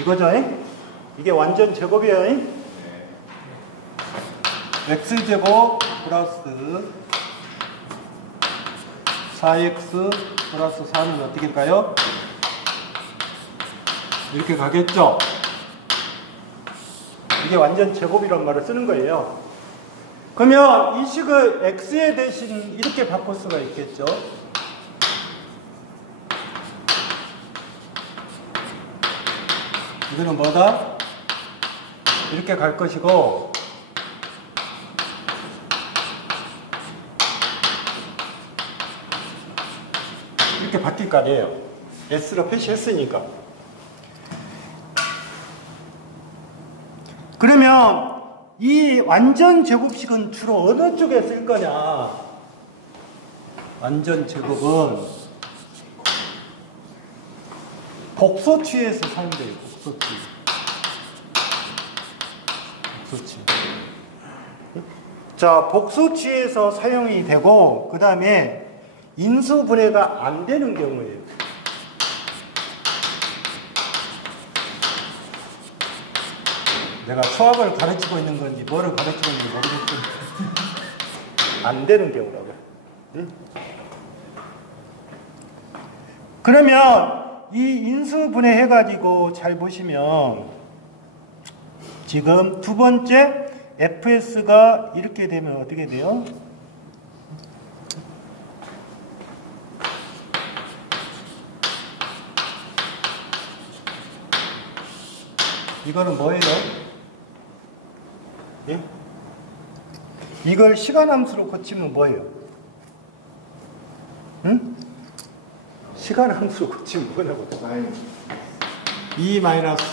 이거죠? 이게 완전 제곱이에요. x제곱 플러스 4x 플러스 4는 어떻게 될까요? 이렇게 가겠죠? 이게 완전 제곱이란 말을 쓰는 거예요. 그러면 이 식을 x에 대신 이렇게 바꿀 수가 있겠죠? 이거는 뭐다? 이렇게 갈 것이고, 이렇게 바뀔 거 아니에요. S로 표시했으니까. 그러면 이 완전 제곱식은 주로 어느 쪽에 쓸 거냐? 완전 제곱은 복소취에서 사용돼요. 복소취. 자, 복소취에서 사용이 되고, 그 다음에 인수분해가 안 되는 경우예요. 내가 수학을 가르치고 있는 건지 뭐를 가르치고 있는지 모르겠지만 안 되는 경우라고요. 응? 그러면 이 인수분해 해가지고 잘 보시면 지금 두 번째 fs가 이렇게 되면 어떻게 돼요? 이거는 뭐예요? 예? 이걸 시간함수로 고치면 뭐예요? 응? 시간함수로 고치면 뭐냐고. E 마이너스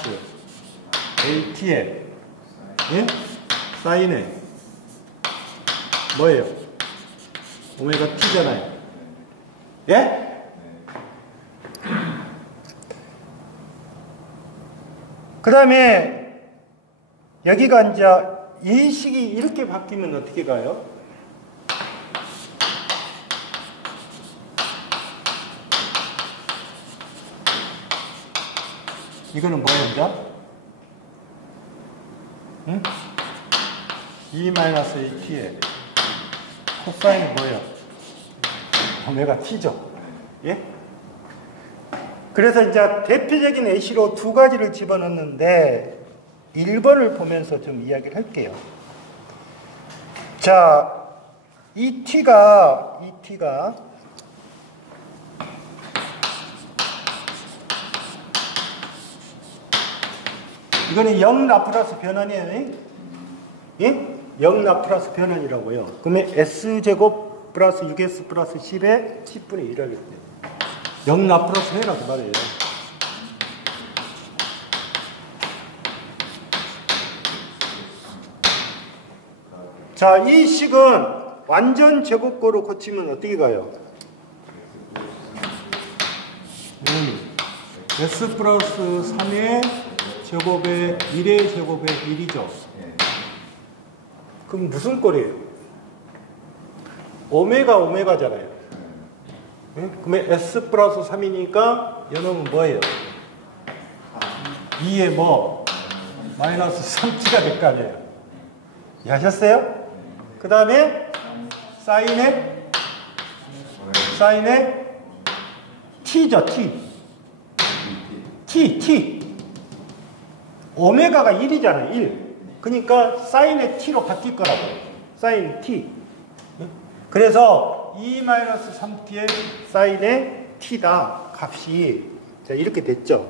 AT에 예? 사인에 뭐예요? 오메가 T잖아요. 예? 그 다음에 여기가 이제 이 식이 이렇게 바뀌면 어떻게 가요? 이거는 뭐예요, 이제? 응? E-AT에 코사인이 뭐예요? 오메가 T죠. 예? 그래서 이제 대표적인 예시로 두 가지를 집어넣는데 1번을 보면서 좀 이야기를 할게요. 자, 이 t가 이거는 0 라프라스 변환이에요. 예? 0 라프라스 변환이라고요. 그러면 s제곱 플러스 6s 플러스 10에 10분의 1 하겠어요. 0 라프라스 해라 그 말이에요. 자, 이 식은 완전 제곱고로 고치면 어떻게 가요? s 플러스 3의 제곱에 1의 제곱에 1이죠. 그럼 무슨 꼴이에요? 오메가잖아요. 네? 그러면 s 플러스 3이니까 요놈은 뭐예요? 2에 뭐? 마이너스 3t가 될 거 아니에요. 이해하셨어요? 그 다음에 사인의 t죠. t 오메가가 1이잖아요. 1. 그러니까 사인의 t로 바뀔 거라고. 사인 t. 그래서 2-3t의 사인의 t다. 값이. 자, 이렇게 됐죠.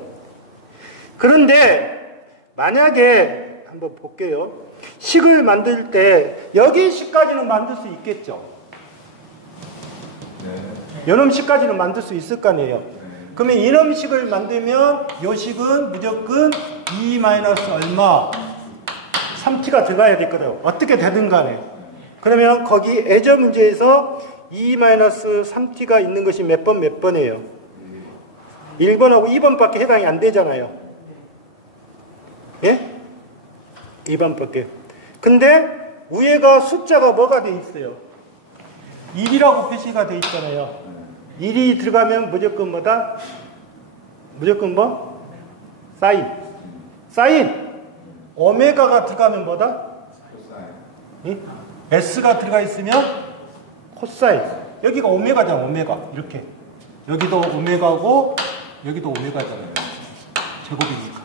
그런데 만약에 한번 볼게요. 식을 만들 때 여기 식까지는 만들 수 있겠죠. 이놈 식까지는 만들 수 있을 거 아니에요. 그러면 이놈 식을 만들면 요 식은 무조건 2 얼마 3t가 들어가야 될 거예요. 어떻게 되든 간에. 그러면 거기 애저 문제에서 2 3t가 있는 것이 몇 번이에요? 1번하고 2번밖에 해당이 안 되잖아요. 예? 2번밖에. 근데 위에가 숫자가 뭐가 돼 있어요? 1이라고 표시가 돼 있잖아요. 1이 들어가면 무조건 뭐다? 무조건 뭐? 사인. 사인. 오메가가 들어가면 뭐다? S가 들어가 있으면 코사인. 여기가 오메가잖아, 오메가. 이렇게. 여기도 오메가고, 여기도 오메가잖아요. 제곱이니까.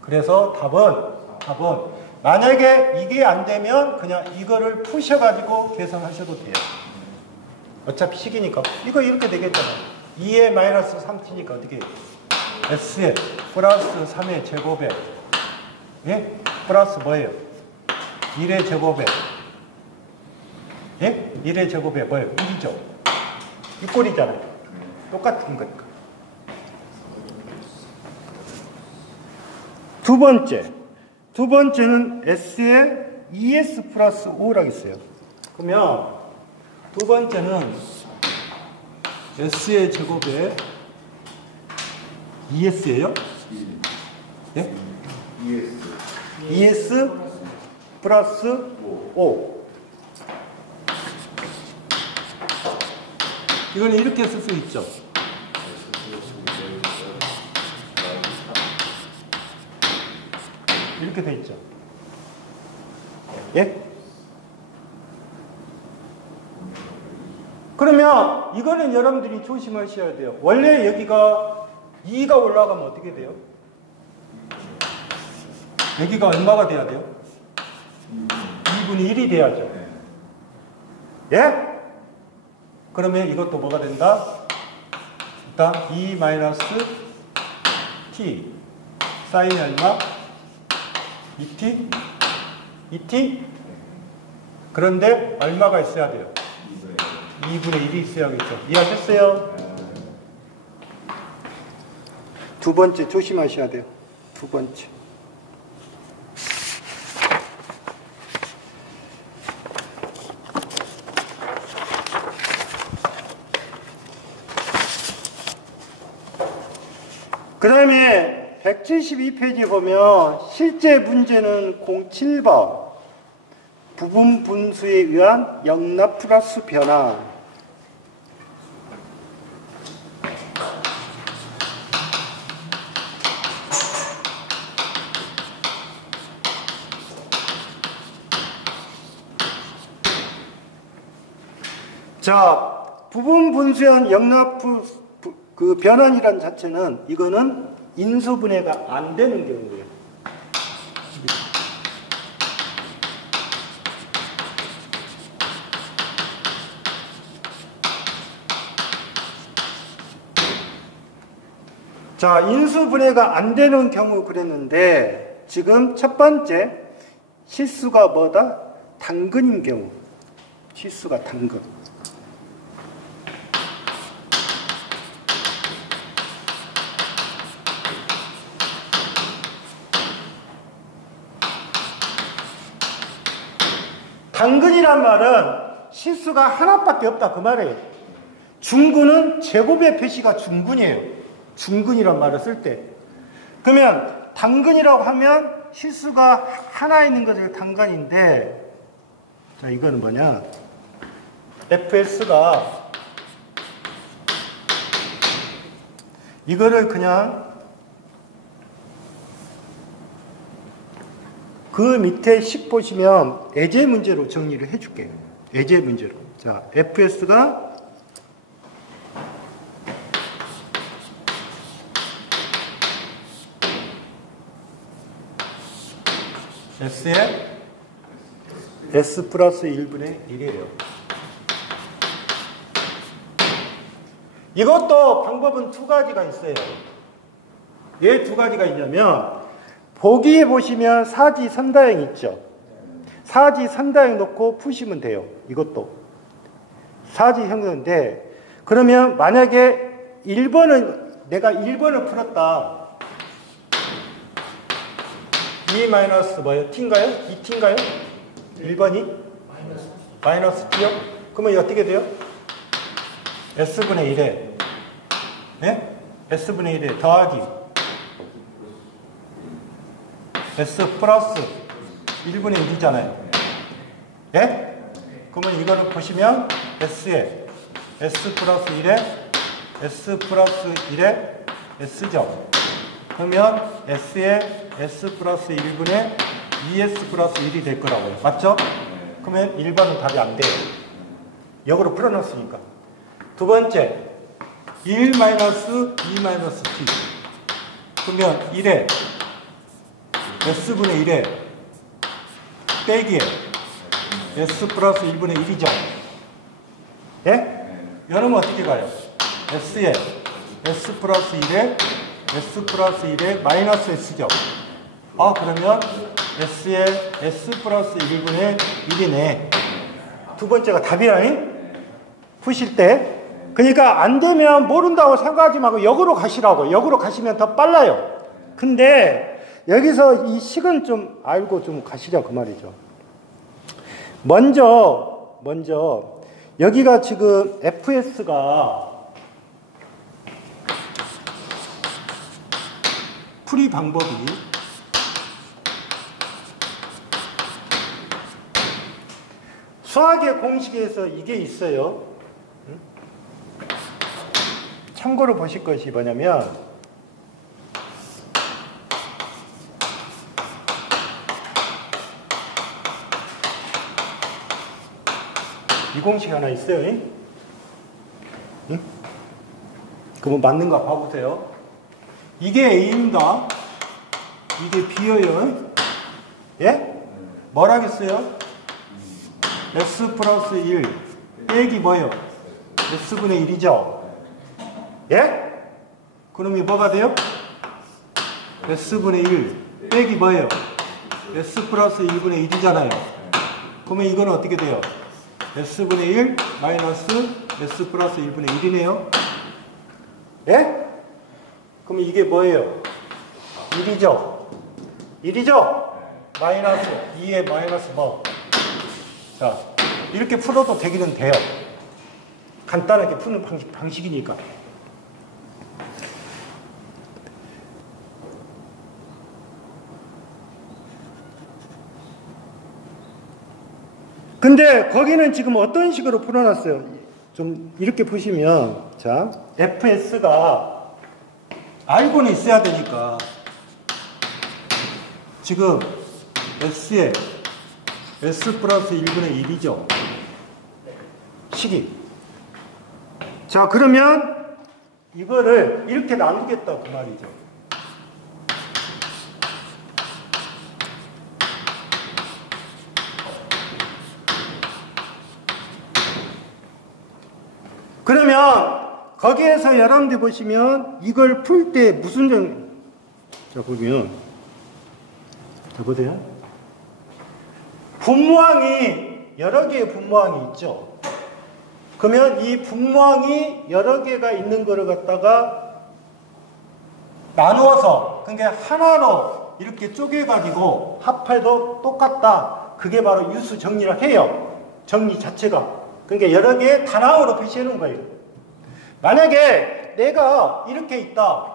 그래서 답은, 만약에 이게 안 되면 그냥 이거를 푸셔가지고 계산하셔도 돼요. 어차피 식이니까. 이거 이렇게 되겠잖아요. 2의 마이너스 3t니까 어떻게 해요? S에 플러스 3의 제곱에, 예? 플러스 뭐예요? 1의 제곱에, 예? 1의 제곱에 뭐예요? 1이죠. 이 꼴이잖아요. 똑같은 거니까. 두 번째는 S에 2S 플러스 5라고 있어요. 그러면 두 번째는 S의 제곱에 2S예요? 예? 2S 플러스 5. 이거는 이렇게 쓸 수 있죠. 이렇게 돼 있죠. 예? 그러면 이거는 여러분들이 조심하셔야 돼요. 원래 여기가 2가 올라가면 어떻게 돼요? 여기가 얼마가 돼야 돼요? 2분의 1이 돼야죠. 예? 그러면 이것도 뭐가 된다? 일단 2 마이너스 t 사인이 얼마? 2t? 2t? 그런데 얼마가 있어야 돼요? 2분의 1이 있어야겠죠. 이해하셨어요? 두 번째 조심하셔야 돼요. 두 번째. 그 다음에 172페이지 보면 실제 문제는 07번 부분 분수에 의한 영락 플러스 변화. 자, 부분 분수에 의한 영락 그 변환이란 자체는 이거는 인수분해가 안 되는 경우예요. 자, 인수분해가 안 되는 경우 그랬는데 지금 첫 번째 실수가 뭐다? 당근인 경우. 실수가 당근. 당근이란 말은 실수가 하나밖에 없다 그 말이에요. 중근은 제곱의 표시가 중근이에요. 중근이란 말을 쓸 때. 그러면 당근이라고 하면 실수가 하나 있는 것을 당근인데, 자, 이거는 뭐냐? fs가 이거를 그냥 그 밑에 10 보시면 예제 문제로 정리를 해줄게요. 예제 문제로. 자, fs가 S에 S 플러스 1분의 1이에요. 이것도 방법은 두 가지가 있어요. 왜 두 가지가 있냐면, 보기에 보시면 사지 선다형 있죠. 사지 선다형 놓고 푸시면 돼요. 이것도. 사지 형성인데, 그러면 만약에 1번은, 내가 1번을 풀었다. 2 마이너스 뭐예요? t인가요? 2t인가요? 1번이? 마이너스 t요? 그러면 어떻게 돼요? s분의 1에 네? s분의 1에 더하기 s 플러스 1분의 1이잖아요. 예? 그러면 이거를 보시면 s에 s 플러스 1에 s 플러스 1에 s죠. 그러면 S에 S 플러스 1분의 2S 플러스 1이 될 거라고요. 맞죠? 그러면 1번은 답이 안 돼요. 역으로 풀어놨으니까. 두 번째, 1 마이너스 2 마이너스 t. 그러면 1에 S분의 1에 빼기에 S 플러스 1분의 1이죠. 예? 여러분 어떻게 가요? S에 S 플러스 1에 S 플러스 1에 마이너스 S죠. 그러면 S에 S 플러스 1분의 1이네. 두 번째가 답이라니? 푸실 때. 그러니까 안 되면 모른다고 생각하지 말고 역으로 가시라고. 역으로 가시면 더 빨라요. 근데 여기서 이 식은 좀 알고 좀 가시자 그 말이죠. 먼저 여기가 지금 FS가 풀이 방법이 수학의 공식에서 이게 있어요. 참고로 보실 것이 뭐냐면 이 공식 하나 있어요. 응? 그거 맞는가 봐보세요. 이게 A입니다. 이게 B예요. 예? 뭐라겠어요? S 플러스 1 빼기 뭐예요? S분의 1이죠. 예? 그럼 이 뭐가 돼요? S분의 1 빼기 뭐예요? S 플러스 1분의 1이잖아요. 그러면 이거는 어떻게 돼요? S분의 1 마이너스 S 플러스 1분의 1이네요. 예? 그럼 이게 뭐예요? 1이죠? 1이죠? 마이너스 2에 마이너스 뭐? 자, 이렇게 풀어도 되기는 돼요. 간단하게 푸는 방식이니까. 근데 거기는 지금 어떤 식으로 풀어놨어요? 좀 이렇게 보시면, 자, FS가 알고는 있어야 되니까 지금 S에 S 플러스 1분의 1이죠. 식이. 자, 그러면 이거를 이렇게 나누겠다 그 말이죠. 그러면 거기에서 여러분들 보시면 이걸 풀 때 무슨 자, 보면 자, 보세요. 분모항이 여러 개의 분모항이 있죠. 그러면 이 분모항이 여러 개가 있는 거를 갖다가 나누어서 그러니까 하나로 이렇게 쪼개가지고 합해도 똑같다. 그게 바로 유수 정리를 해요. 정리 자체가. 그러니까 여러 개 단항으로 표시해 놓은 거예요. 만약에 내가 이렇게 있다.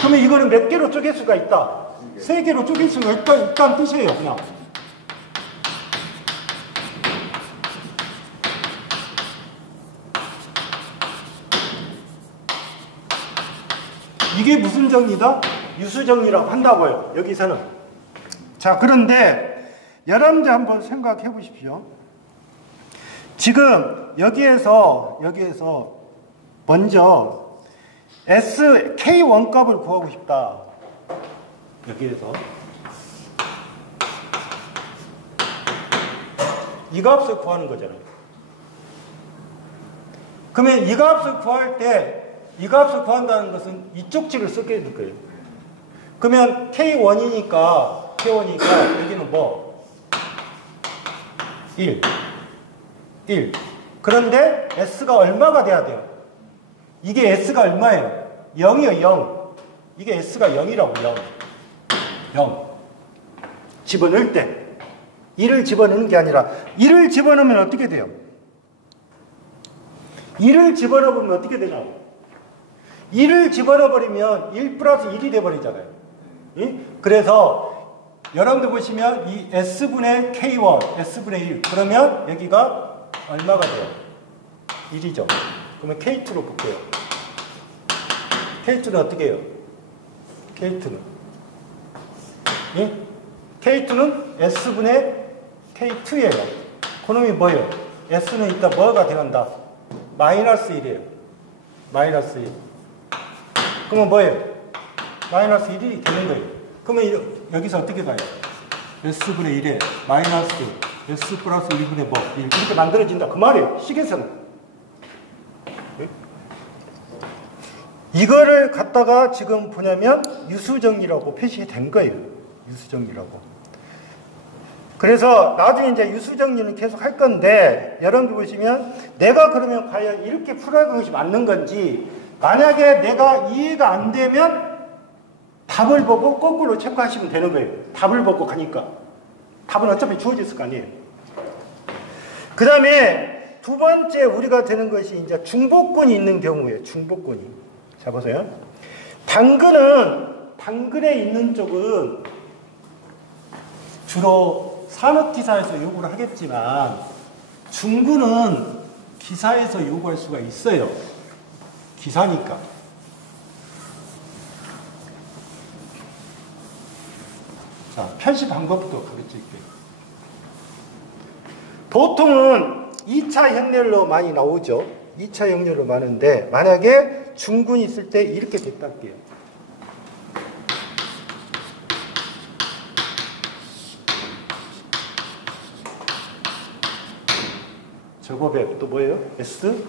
그러면 이거는 몇 개로 쪼갤 수가 있다? 3개로 쪼갤 수가 있다는 뜻이에요, 그냥. 이게 무슨 정리다? 유수정리라고 한다고요, 여기서는. 자, 그런데 여러분들 한번 생각해 보십시오. 지금 여기에서 먼저 K1 값을 구하고 싶다. 여기에서 이 값을 구하는 거잖아요. 그러면 이 값을 구할 때 이 값을 구한다는 것은 이쪽 식을 쓰게 될 거예요. 그러면 K1이니까 여기는 뭐? 1. 그런데 S가 얼마가 돼야 돼요? 이게 S가 얼마예요? 0이요, 0. 이게 S가 0이라고, 0. 집어넣을 때. 1을 집어넣는 게 아니라 1을 집어넣으면 어떻게 돼요? 1을 집어넣으면 어떻게 되냐고. 1을 집어넣어버리면 1 플러스 1이 돼버리잖아요. 그래서 여러분들 보시면 이 S분의 K1, S분의 1 그러면 여기가 얼마가 돼요? 1이죠. 그러면 K2로 볼게요. K2는 어떻게 해요? K2는 예? K2는 S분의 K2예요. 그놈이 뭐예요? S는 이따 뭐가 되간다? 마이너스 1이에요. 마이너스 1. 그러면 뭐예요? 마이너스 1이 되는 거예요. 그러면 여기서 어떻게 가요? S분의 1에 마이너스 S 플러스 1분의 뭐 1 이렇게 만들어진다. 그 말이에요. 식에서는. 이거를 갖다가 지금 뭐냐면 유수정리라고 표시된 거예요. 유수정리라고. 그래서 나중에 이제 유수정리는 계속 할 건데 여러분들 보시면 내가 그러면 과연 이렇게 풀어야 것이 맞는 건지 만약에 내가 이해가 안 되면 답을 보고 거꾸로 체크하시면 되는 거예요. 답을 보고 가니까. 답은 어차피 주어져 있을 거 아니에요. 그 다음에 두 번째 우리가 되는 것이 이제 중복근이 있는 경우예요. 중복근이. 자, 보세요. 당근에 있는 쪽은 주로 산업기사에서 요구를 하겠지만 중근은 기사에서 요구할 수가 있어요. 기사니까. 자, 편시 방법도 가르칠게요. 보통은 2차 형렬로 많이 나오죠. 2차 형렬로 많은데 만약에 중근이 있을 때 이렇게 됐다 할게요. 제곱에 또 뭐예요? S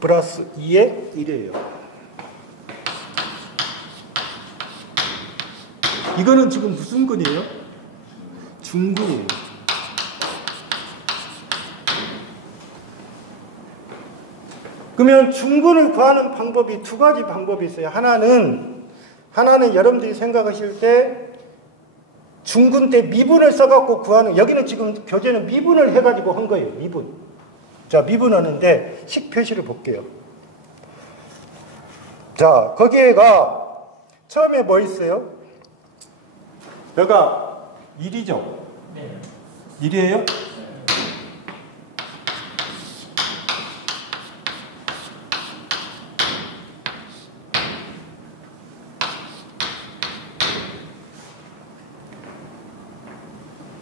플러스 2에 1이에요. 이거는 지금 무슨 근이에요? 중근이에요. 그러면 중근을 구하는 방법이 두 가지 방법이 있어요. 하나는 여러분들이 생각하실 때 중근 때 미분을 써갖고 구하는, 여기는 지금 교재는 미분을 해가지고 한 거예요. 미분. 자, 미분하는데 식 표시를 볼게요. 자, 거기에가 처음에 뭐 있어요? 여기가 1이죠? 네. 1이에요?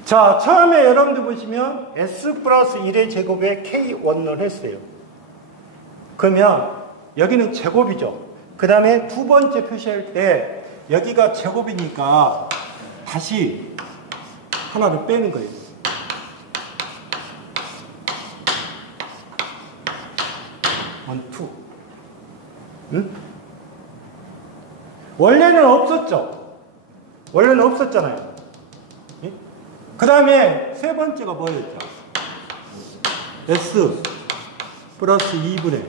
자, 처음에 여러분들 보시면 S 플러스 1의 제곱에 K1을 했어요. 그러면 여기는 제곱이죠. 그 다음에 두 번째 표시할 때 여기가 제곱이니까 다시 하나를 빼는 거예요. 원, 투. 응? 원래는 없었죠. 원래는 없었잖아요. 그 다음에 세 번째가 뭐였죠? S 플러스 2분의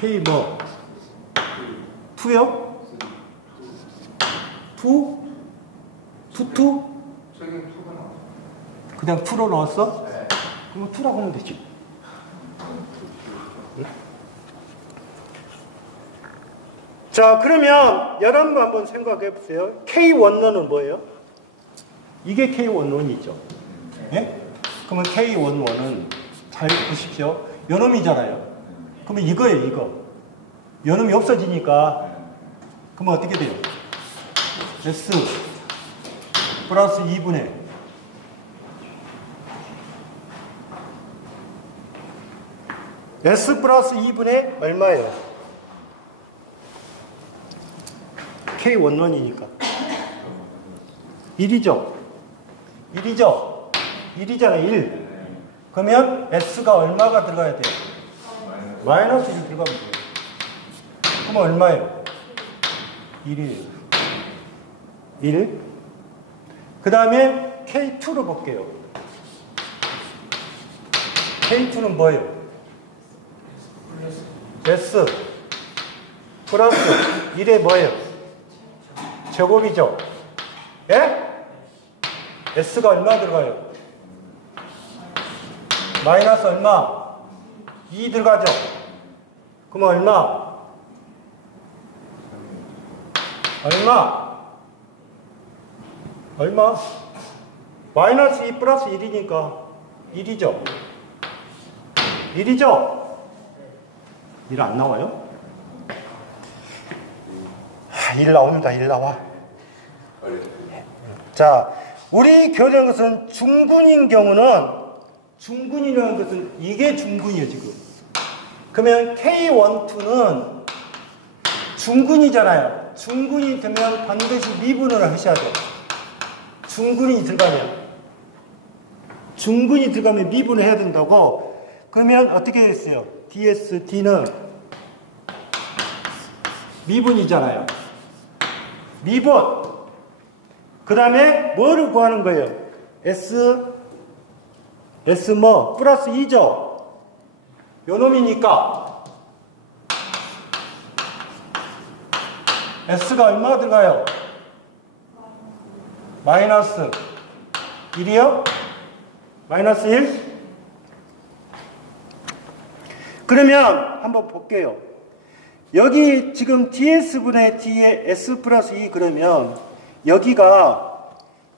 K 뭐? 2요? 2? 2? 그냥 2로 넣었어? 네. 그럼 2라고 하면 되지. 응? 자, 그러면 여러분 한번 생각해 보세요. K11은 뭐예요? 이게 K11이죠. 예? 그러면 K11은 잘 보십시오. 요놈이잖아요. 그러면 이거예요, 이거. 요놈이 없어지니까 그러면 어떻게 돼요? S 플러스 2분의 S 플러스 2분의 얼마예요? K11이니까 1이죠. 1이죠. 1이잖아요. 1. 그러면 S가 얼마가 들어가야 돼요? 마이너스 1 들어가면 돼요. 그럼 얼마예요? 1이에요. 1. 그 다음에 K2로 볼게요. K2는 뭐예요? S 플러스 1에 뭐예요? 제곱이죠. 예? S가 얼마 들어가요? 마이너스 얼마? 2 들어가죠. 그러면 얼마? 얼마? 마이너스 2 플러스 1이니까 1이죠. 1이죠? 1 안 나와요? 1 나옵니다. 1 나와. 자, 우리 교정한 것은 중군인 경우는, 중군이라는 것은 이게 중군이에요, 지금. 그러면 K12는 중군이잖아요. 중군이 되면 반드시 미분을 하셔야 돼요. 중군이 들어가면 미분을 해야 된다고. 그러면 어떻게 됐어요? DS, D는 미분이잖아요. 미분. 그 다음에 뭐를 구하는 거예요? S 뭐? 플러스 2죠? 요 놈이니까 S가 얼마가 들어가요? 마이너스 1이요? 마이너스 1? 그러면 한번 볼게요. 여기 지금 DS분의 D에 S 플러스 2 그러면 여기가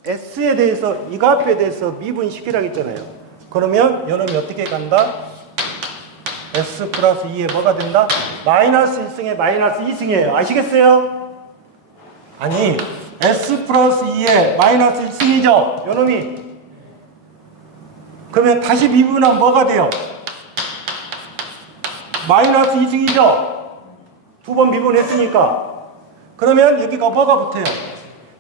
S에 대해서 이 값에 대해서 미분시키라고 했잖아요. 그러면 요놈이 어떻게 간다? S 플러스 2에 뭐가 된다? 마이너스 1승에 마이너스 2승이에요. 아시겠어요? 아니 S 플러스 2에 마이너스 1승이죠? 요놈이. 그러면 다시 미분하면 뭐가 돼요? 마이너스 2승이죠? 두 번 미분했으니까. 그러면 여기가 뭐가 붙어요?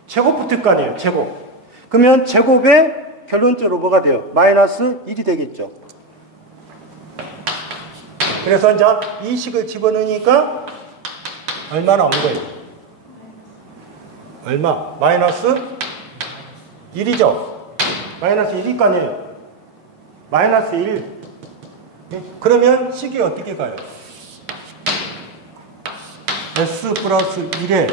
제곱 붙을 거 아니에요. 제곱. 그러면 제곱에 결론적으로 뭐가 돼요? 마이너스 1이 되겠죠. 그래서 이제 이 식을 집어넣으니까 얼마 나온 거예요? 얼마? 마이너스 1이죠? 마이너스 1일 거 아니에요? 마이너스 1. 그러면 식이 어떻게 가요? S 플러스 1의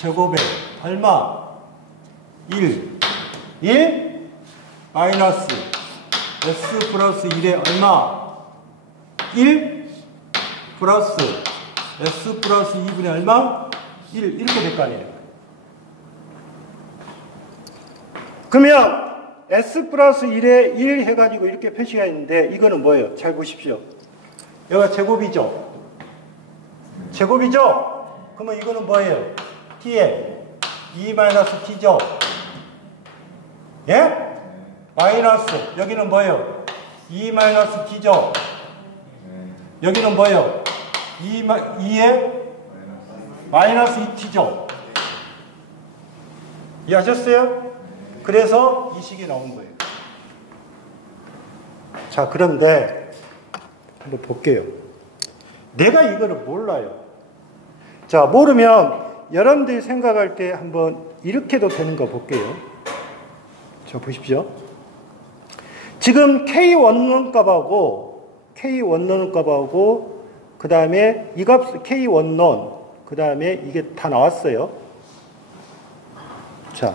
제곱에 얼마? 1. 1 마이너스 S 플러스 1의 얼마? 1 플러스 S 플러스 2분의 얼마? 1 이렇게 될 거 아니에요. 그러면 S 플러스 1에 1 해가지고 이렇게 표시가 있는데 이거는 뭐예요? 잘 보십시오. 여기가 제곱이죠? 제곱이죠? 그러면 이거는 뭐예요? T에 2-T죠? 예? 마이너스 여기는 뭐예요? 2-T죠? 여기는 뭐예요? 2에 마이너스 2T죠? 이해하셨어요? 그래서 이 식이 나온 거예요. 자, 그런데 한번 볼게요. 내가 이거를 몰라요. 자, 모르면 여러분들이 생각할 때 한번 이렇게도 되는 거 볼게요. 자, 보십시오. 지금 K1 값하고 K1 값하고 그 다음에 이 값 K1 그 다음에 이게 다 나왔어요. 자,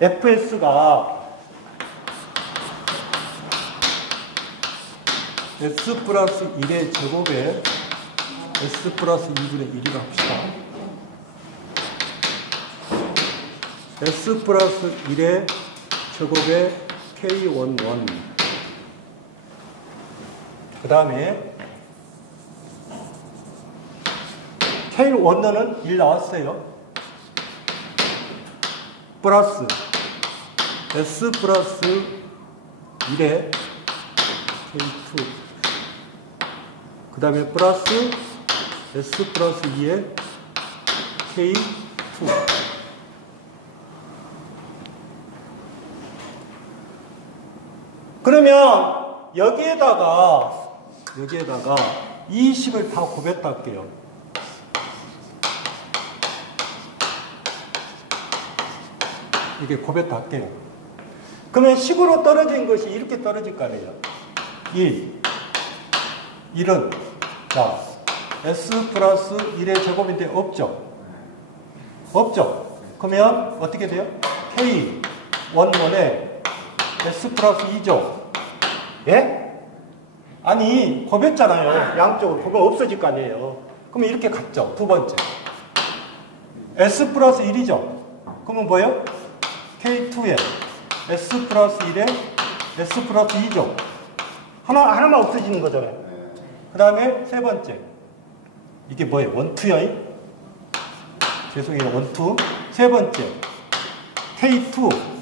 FS가 S 플러스 1의 제곱에 S 플러스 2분의 1이라고 합시다. S 플러스 1의 제곱에 K11 그 다음에 K1은 1 나왔어요. 플러스 S 플러스 1에 K2 그 다음에 플러스 S 플러스 2에 K2 그러면 여기에다가 이 식을 다 곱했다 할게요. 이게 곱했다 할게요. 그러면 식으로 떨어진 것이 이렇게 떨어질 거 아니에요. 1은 자 S 플러스 1의 제곱인데 없죠? 없죠? 그러면 어떻게 돼요? K11에 S 플러스 2죠? 예? 아니 곱했잖아요. 양쪽으로 그거 없어질 거 아니에요. 그러면 이렇게 갔죠. 두 번째 S 플러스 1이죠? 그러면 뭐예요? K2에 S 플러스 1에 S 플러스 2죠? 하나만 없어지는 거잖아요. 그 다음에 세 번째. 이게 뭐예요? 원투야? 죄송해요. 원투. 세 번째. K2.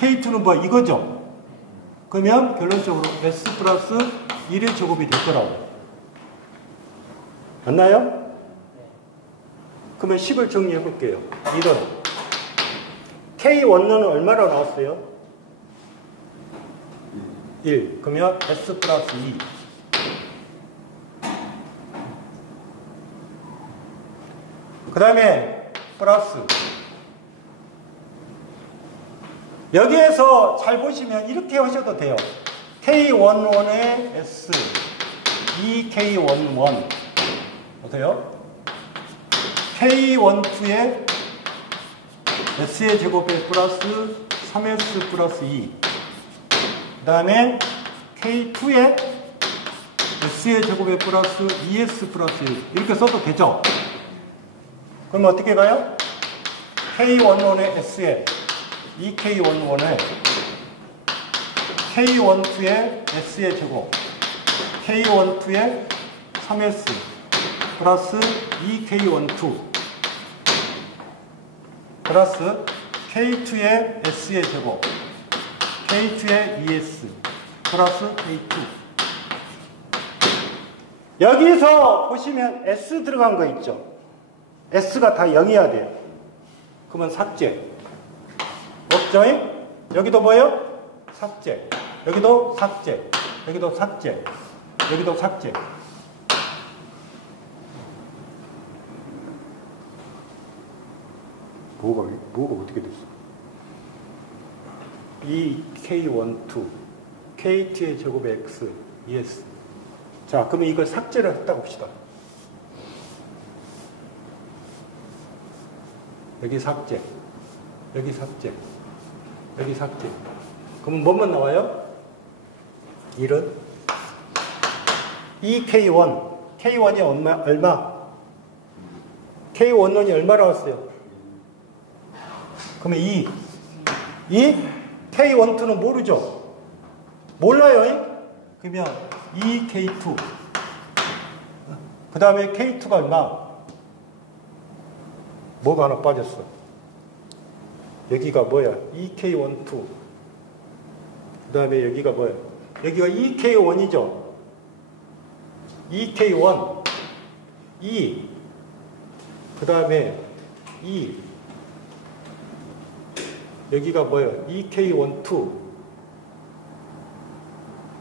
K2는 뭐야? 이거죠? 그러면 결론적으로 S 플러스 1의 제곱이 될 거라고. 맞나요? 그러면 10을 정리해 볼게요. 이런 K1은 얼마로 나왔어요? 1. 그러면 S 플러스 2. 그 다음에 플러스. 여기에서 잘 보시면 이렇게 하셔도 돼요. K11의 S, 2K11. 어때요? K12의 S의 제곱에 플러스 3S 플러스 2. 그 다음에 K2의 S의 제곱에 플러스 2S 플러스 1. 이렇게 써도 되죠? 그럼 어떻게 가요? K11의 S에 2K11에 K12의 S의 제곱, K12의 3S 플러스 2K12 플러스 K2의 S의 제곱, K2의 2S 플러스 K2. 여기서 보시면 S 들어간 거 있죠? S가 다 0이어야 돼요. 그러면 삭제. 없죠? 여기도 뭐예요? 삭제. 여기도 삭제. 여기도 삭제. 여기도 삭제. 뭐가 어떻게 됐어? 이 K12, K2의 제곱의 X, ES. 자, 그러면 이걸 삭제를 했다고 봅시다. 여기 삭제, 여기 삭제, 여기 삭제. 그러면 뭐만 나와요? 1은 2K1, K1이 얼마? K11이 얼마 나왔어요? 그러면 2. K12는 모르죠? 몰라요? 그러면 2K2. 그 다음에 K2가 얼마? 뭐가 하나 빠졌어. 여기가 뭐야? 2K12. 그 다음에 여기가 뭐야? 여기가 2K1이죠? 2K1. 2. 그 다음에 2. 여기가 뭐예요? 2K12.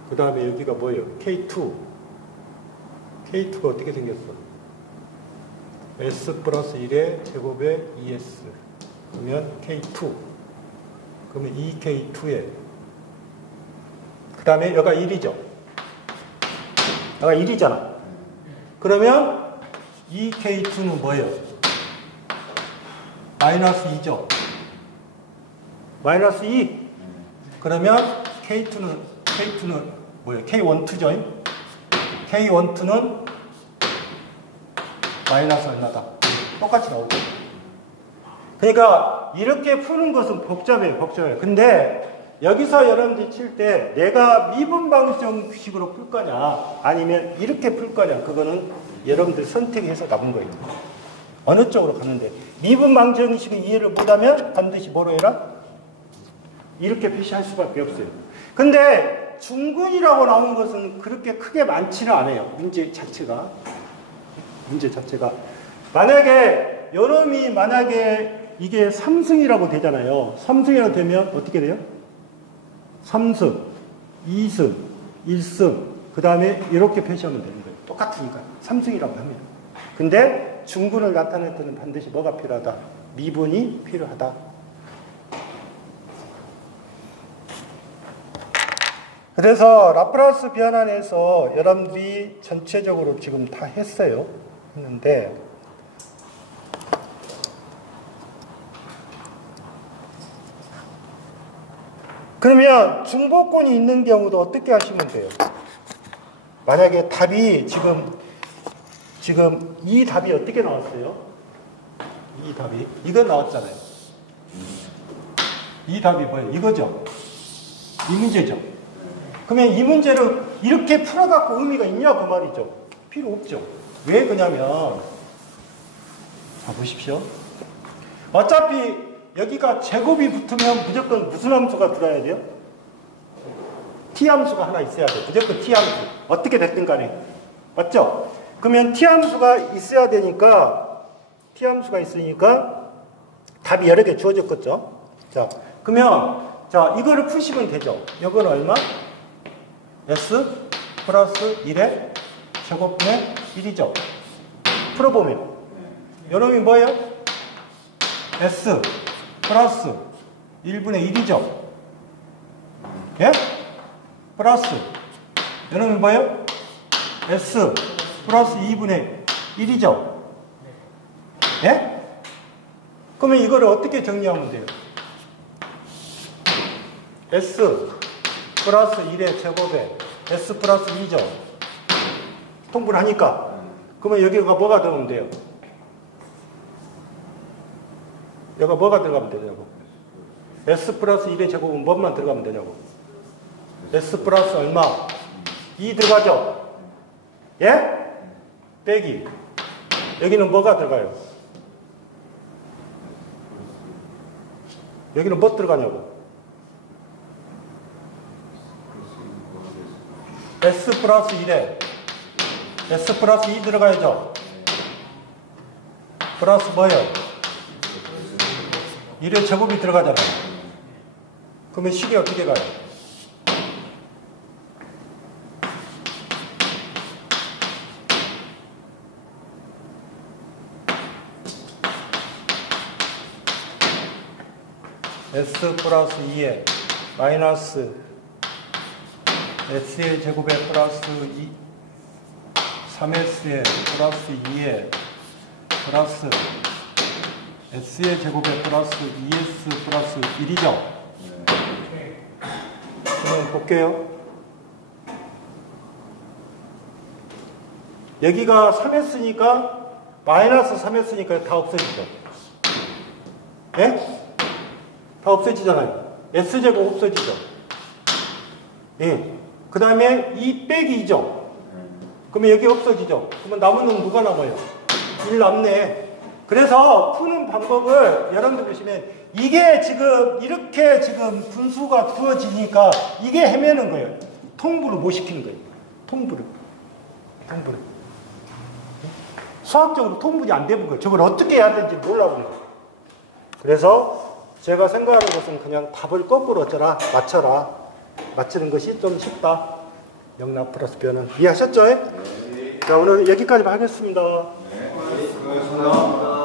그 다음에 여기가 뭐예요? K2. K2가 어떻게 생겼어? S 플러스 1의 제곱에 2S. 그러면 K2. 그러면 2K2에. 그 다음에 여기가 1이죠? 여기가 1이잖아. 그러면 2K2는 뭐예요? 마이너스 2죠? 마이너스 2. 그러면 K2는 뭐예요? K12죠? K12는 마이너스 얼마다? 똑같이 나오죠. 그러니까 이렇게 푸는 것은 복잡해요. 근데 여기서 여러분들이 칠 때 내가 미분 방정식으로 풀 거냐 아니면 이렇게 풀 거냐 그거는 여러분들 선택해서 나온 거예요. 어느 쪽으로 가는데 미분 방정식을 이해를 못하면 반드시 뭐로 해라? 이렇게 표시할 수밖에 없어요. 근데 중근이라고 나온 것은 그렇게 크게 많지는 않아요. 문제 자체가. 만약에 요놈이 만약에 이게 3승이라고 되잖아요. 3승이라고 되면 어떻게 돼요? 3승, 2승, 1승 그 다음에 이렇게 표시하면 되는 거예요. 똑같으니까 3승이라고 하면. 근데 중근을 나타낼 때는 반드시 뭐가 필요하다? 미분이 필요하다. 그래서 라프라스 변환에서 여러분들이 전체적으로 지금 다 했는데 그러면 중복권이 있는 경우도 어떻게 하시면 돼요? 만약에 답이 지금 이 답이 어떻게 나왔어요? 이 답이 이거 나왔잖아요. 이 답이 뭐예요? 이거죠? 이 문제죠? 그러면 이 문제를 이렇게 풀어갖고 의미가 있냐 그 말이죠. 필요 없죠. 왜 그러냐면 자 보십시오. 어차피 여기가 제곱이 붙으면 무조건 무슨 함수가 들어야 돼요? t 함수가 하나 있어야 돼. 무조건 t 함수. 어떻게 됐든 간에. 맞죠? 그러면 t 함수가 있어야 되니까 t 함수가 있으니까 답이 여러 개 주어졌겠죠? 자, 그러면 자 이거를 푸시면 되죠. 이건 얼마? s 플러스 1의 제곱분의 1이죠. 풀어보면 요놈이 뭐예요? s 플러스 1분의 1이죠. 예? 플러스 요놈이 뭐예요? s 플러스 2분의 1이죠. 예? 그러면 이거를 어떻게 정리하면 돼요? s 플러스 1의 제곱에 s 플러스 2죠. 통분하니까. 그러면 여기가 뭐가 들어가면 돼요? 여기가 뭐가 들어가면 되냐고. s 플러스 1의 제곱은 뭐만 들어가면 되냐고. s 플러스 얼마? 2 들어가죠? 예? 빼기. 여기는 뭐가 들어가요? 여기는 뭐 들어가냐고. s 플러스 1에 s 플러스 2 들어가야죠. 플러스 뭐예요? 1의 제곱이 들어가잖아요. 그러면 식이 어떻게 가요? s 플러스 2에 마이너스 s의 제곱에 플러스 2 3s의 플러스 2에 플러스 s의 제곱에 플러스 2s 플러스 1이죠. 그럼 볼게요. 여기가 3s니까 마이너스 3s니까 다 없어지죠. 예? 다 없어지잖아요. s제곱 없어지죠. 예. 그 다음에 2 빼기 2죠. 그러면 여기 없어지죠. 그러면 남은 놈 누가 남아요? 1 남네. 그래서 푸는 방법을 여러분들 보시면 이게 지금 이렇게 지금 분수가 주어지니까 이게 헤매는 거예요. 통분을 못 시키는 거예요. 통분을. 수학적으로 통분이 안 되는 거예요. 저걸 어떻게 해야 되는지 몰라보는 거예요. 그래서 제가 생각하는 것은 그냥 답을 거꾸로 어쩌라 맞춰라. 맞추는 것이 좀 쉽다. 영락 플러스 변은 이해하셨죠? 네. 자, 오늘 여기까지 하겠습니다. 네.